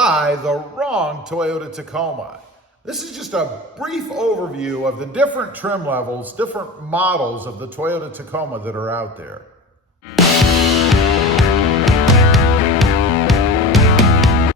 buy the wrong Toyota Tacoma. This is just a brief overview of the different trim levels, different models of the Toyota Tacoma that are out there.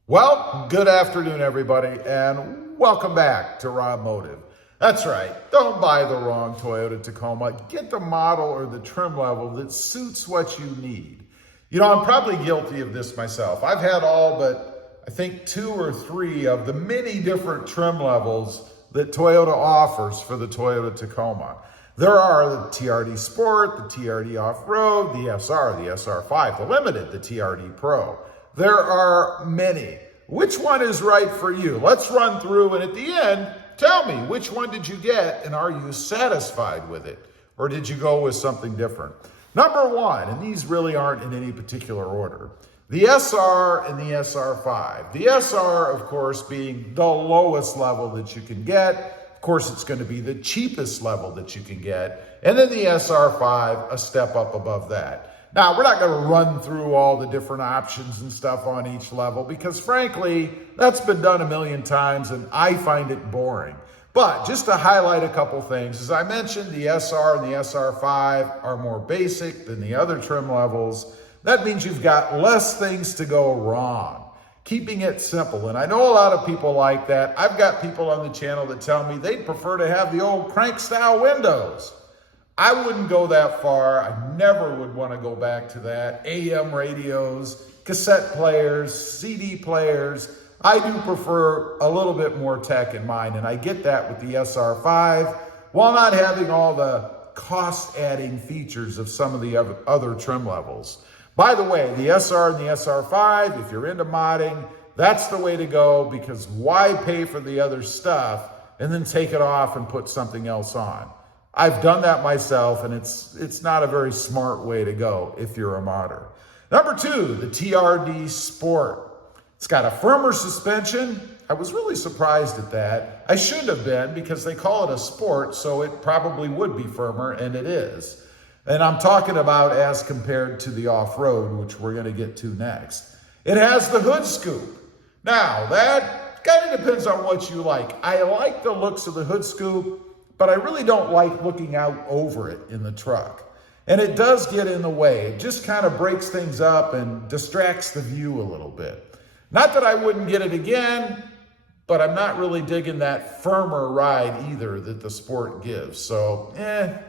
Well, good afternoon, everybody, and welcome back to RobMotive. That's right, don't buy the wrong Toyota Tacoma. Get the model or the trim level that suits what you need. You know, I'm probably guilty of this myself. I've had all but, I think, 2 or 3 of the many different trim levels that Toyota offers for the Toyota Tacoma. There are the TRD Sport, the TRD Offroad, the SR, the SR5, the Limited, the TRD Pro. There are many. Which one is right for you? Let's run through, and at the end, tell me, which one did you get, and are you satisfied with it? Or did you go with something different? Number 1, and these really aren't in any particular order, the SR and the SR5. The SR, of course, being the lowest level that you can get. Of course, it's going to be the cheapest level that you can get. And then the SR5, a step up above that. Now, we're not going to run through all the different options and stuff on each level because, frankly, that's been done a million times and I find it boring. But just to highlight a couple things, as I mentioned, the SR and the SR5 are more basic than the other trim levels. That means you've got less things to go wrong. Keeping it simple. And I know a lot of people like that. I've got people on the channel that tell me they'd prefer to have the old crank style windows. I wouldn't go that far. I never would want to go back to that. AM radios, cassette players, CD players. I do prefer a little bit more tech in mind, and I get that with the SR5 while not having all the cost-adding features of some of the other trim levels. By the way, the SR and the SR5, if you're into modding, that's the way to go because why pay for the other stuff and then take it off and put something else on? I've done that myself, and it's not a very smart way to go if you're a modder. Number 2, the TRD Sport. It's got a firmer suspension. I was really surprised at that. I shouldn't have been because they call it a sport, so it probably would be firmer, and it is. And I'm talking about as compared to the off-road, which we're going to get to next. It has the hood scoop. Now, that kind of depends on what you like. I like the looks of the hood scoop, but I really don't like looking out over it in the truck. And it does get in the way. It just kind of breaks things up and distracts the view a little bit. Not that I wouldn't get it again, but I'm not really digging that firmer ride either that the Sport gives. So,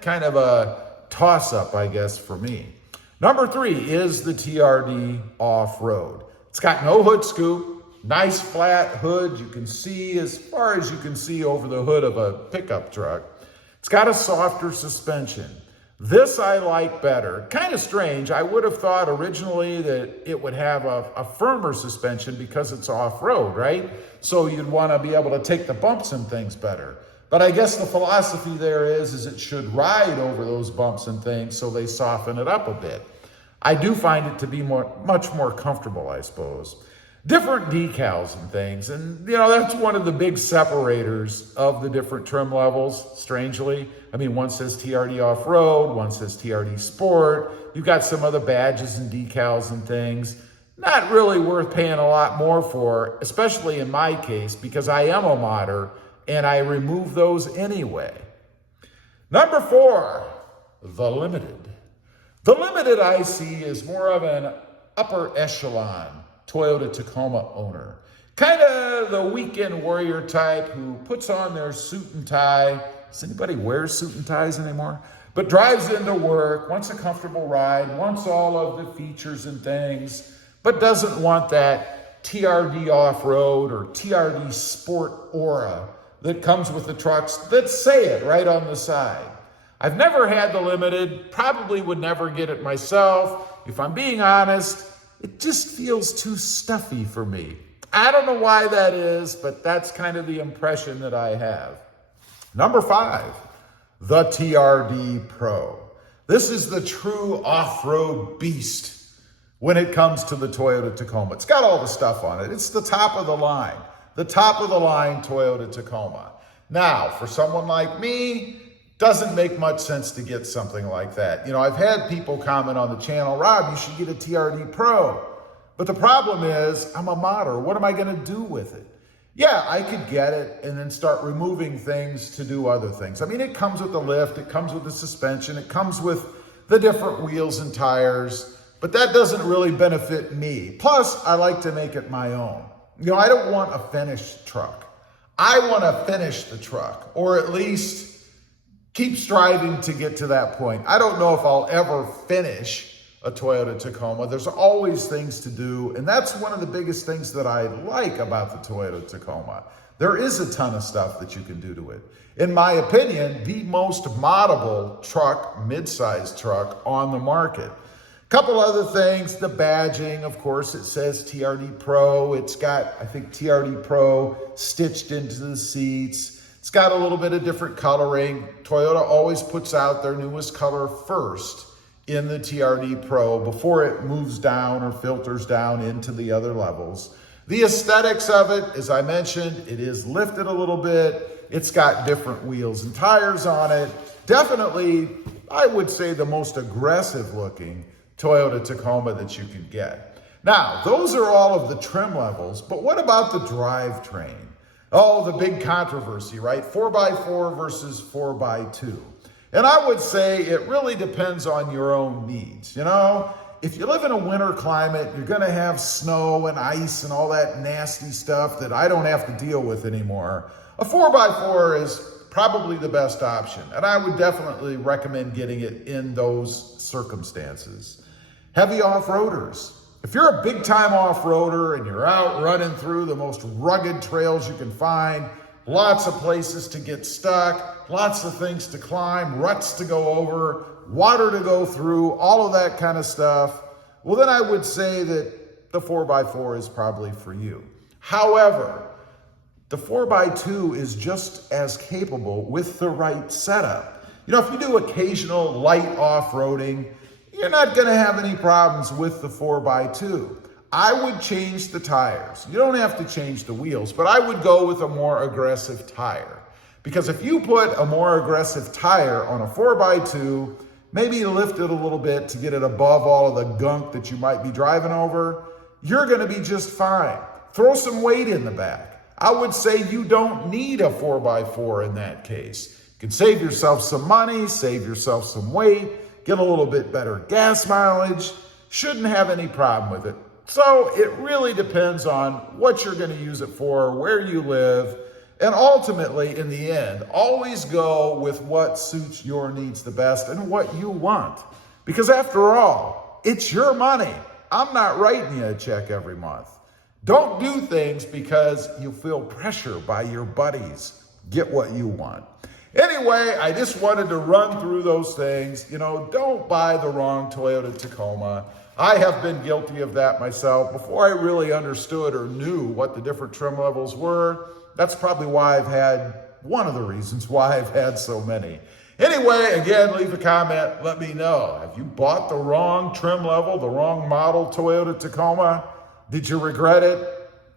kind of a toss-up, I guess, for me. Number 3 is the TRD Off-Road. It's got no hood scoop, nice flat hood. You can see as far as you can see over the hood of a pickup truck. It's got a softer suspension. This I like better. Kind of strange. I would have thought originally that it would have a firmer suspension because it's off-road, right? So you'd want to be able to take the bumps and things better. But I guess the philosophy there is it should ride over those bumps and things so they soften it up a bit. I do find it to be much more comfortable, I suppose. Different decals and things, and you know, that's one of the big separators of the different trim levels, strangely. I mean, one says TRD Off-Road, one says TRD Sport. You've got some other badges and decals and things. Not really worth paying a lot more for, especially in my case, because I am a modder, and I remove those anyway. Number 4, the Limited. The Limited I see is more of an upper echelon Toyota Tacoma owner. Kind of the weekend warrior type who puts on their suit and tie. Does anybody wear suit and ties anymore? But drives into work, wants a comfortable ride, wants all of the features and things, but doesn't want that TRD Off-Road or TRD Sport aura that comes with the trucks that say it right on the side. I've never had the Limited, probably would never get it myself. If I'm being honest, it just feels too stuffy for me. I don't know why that is, but that's kind of the impression that I have. Number 5, the TRD Pro. This is the true off-road beast when it comes to the Toyota Tacoma. It's got all the stuff on it. It's the top of the line Toyota Tacoma. Now, for someone like me, doesn't make much sense to get something like that. You know, I've had people comment on the channel, Rob, you should get a TRD Pro. But the problem is, I'm a modder. What am I going to do with it? Yeah, I could get it and then start removing things to do other things. I mean, it comes with the lift, it comes with the suspension, it comes with the different wheels and tires, but that doesn't really benefit me. Plus, I like to make it my own. You know, I don't want a finished truck. I want to finish the truck, or at least keep striving to get to that point. I don't know if I'll ever finish a Toyota Tacoma. There's always things to do, and that's one of the biggest things that I like about the Toyota Tacoma. There is a ton of stuff that you can do to it. In my opinion, the most moddable truck, mid-sized truck on the market. Couple other things, the badging, of course, it says TRD Pro. It's got, I think, TRD Pro stitched into the seats. It's got a little bit of different coloring. Toyota always puts out their newest color first in the TRD Pro before it moves down or filters down into the other levels. The aesthetics of it, as I mentioned, it is lifted a little bit. It's got different wheels and tires on it. Definitely, I would say the most aggressive looking Toyota Tacoma that you can get. Now, those are all of the trim levels, but what about the drivetrain? Oh, the big controversy, right? 4x4 versus 4x2. And I would say it really depends on your own needs. You know, if you live in a winter climate, you're gonna have snow and ice and all that nasty stuff that I don't have to deal with anymore. A 4x4 is probably the best option. And I would definitely recommend getting it in those circumstances. Heavy off-roaders. If you're a big time off-roader and you're out running through the most rugged trails you can find, lots of places to get stuck, lots of things to climb, ruts to go over, water to go through, all of that kind of stuff, well, then I would say that the 4x4 is probably for you. However, the 4x2 is just as capable with the right setup. You know, if you do occasional light off-roading, you're not going to have any problems with the 4x2. I would change the tires. You don't have to change the wheels, but I would go with a more aggressive tire. Because if you put a more aggressive tire on a 4x2, maybe you lift it a little bit to get it above all of the gunk that you might be driving over, you're gonna be just fine. Throw some weight in the back. I would say you don't need a 4x4 in that case. You can save yourself some money, save yourself some weight, get a little bit better gas mileage, shouldn't have any problem with it. So it really depends on what you're going to use it for, where you live, and ultimately, in the end, always go with what suits your needs the best and what you want. Because after all, it's your money. I'm not writing you a check every month. Don't do things because you feel pressure by your buddies. Get what you want. Anyway, I just wanted to run through those things. You know, don't buy the wrong Toyota Tacoma. I have been guilty of that myself. Before I really understood or knew what the different trim levels were, that's probably why one of the reasons why I've had so many. Anyway, again, leave a comment, let me know. Have you bought the wrong trim level, the wrong model Toyota Tacoma? Did you regret it?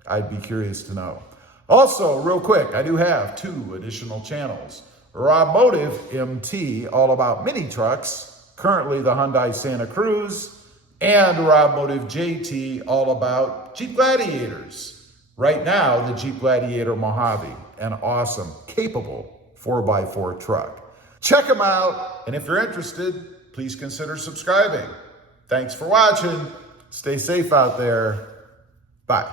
I'd be curious to know. Also, real quick, I do have 2 additional channels. RobMotive MT, all about mini trucks, currently the Hyundai Santa Cruz, and RobMotive JT, all about Jeep Gladiators. Right now, the Jeep Gladiator Mojave, an awesome, capable 4x4 truck. Check them out, and if you're interested, please consider subscribing. Thanks for watching. Stay safe out there. Bye.